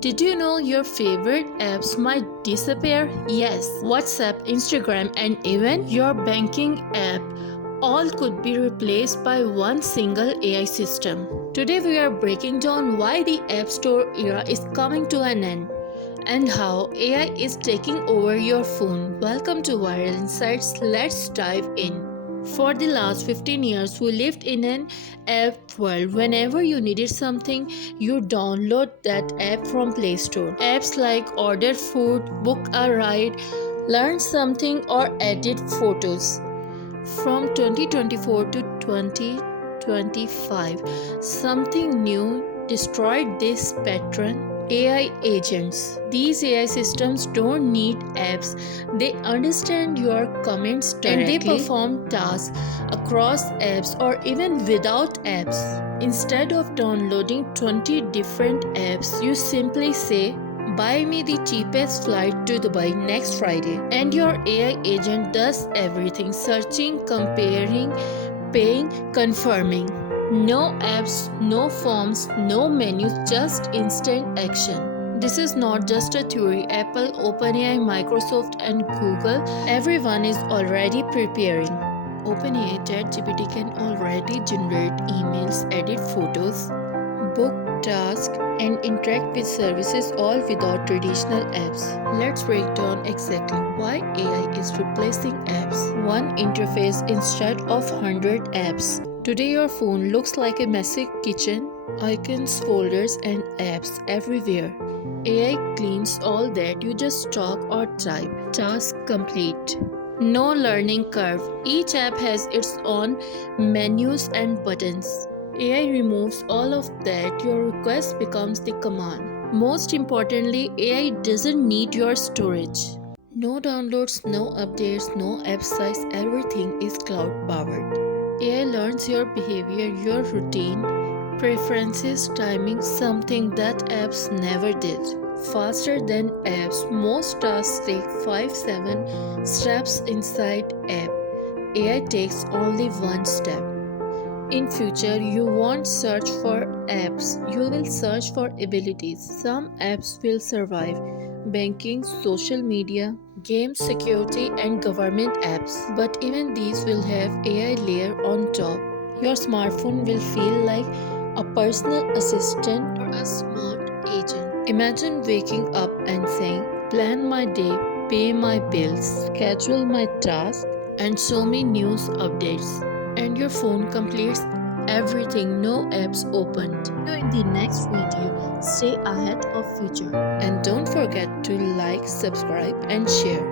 Did you know your favorite apps might disappear? Yes, WhatsApp, Instagram, and even your banking app all could be replaced by one single AI system. Today, we are breaking down why the App Store era is coming to an end and how AI is taking over your phone. Welcome to Viral Insights. Let's dive in. For the last 15 years, we lived in an app world. Whenever you needed something, you download that app from Play Store. Apps like order food, book a ride, learn something, or edit photos. From 2024 to 2025, something new destroyed this pattern. AI agents. These AI systems don't need apps. They understand your comments directly and they perform tasks across apps or even without apps. Instead of downloading 20 different apps, you simply say, "Buy me the cheapest flight to Dubai next Friday." And your AI agent does everything: searching, comparing, paying, confirming. No apps, no forms, no menus, just instant action. This is not just a theory. Apple, OpenAI, Microsoft, and Google, everyone is already preparing. OpenAI ChatGPT can already generate emails, edit photos, book tasks, and interact with services all without traditional apps. Let's break down exactly why AI is replacing apps. One interface instead of 100 apps. Today your phone looks like a messy kitchen, icons, folders, and apps everywhere. AI cleans all that. You just talk or type. Task complete. No learning curve. Each app has its own menus and buttons. AI removes all of that. Your request becomes the command. Most importantly, AI doesn't need your storage. No downloads, no updates, no app size, everything is cloud powered. AI learns your behavior, your routine, preferences, timing, something that apps never did. Faster than apps, most tasks take 5-7 steps inside app. AI takes only one step. In future, you won't search for apps, you will search for abilities. Some apps will survive: banking, social media, game security, and government apps. But even these will have AI layer on top. Your smartphone will feel like a personal assistant or a smart agent. Imagine waking up and saying, "Plan my day, pay my bills, schedule my tasks, and show me news updates." And your phone completes everything, no apps opened. See you in the next video. Stay ahead of future. And don't forget to like, subscribe, and share.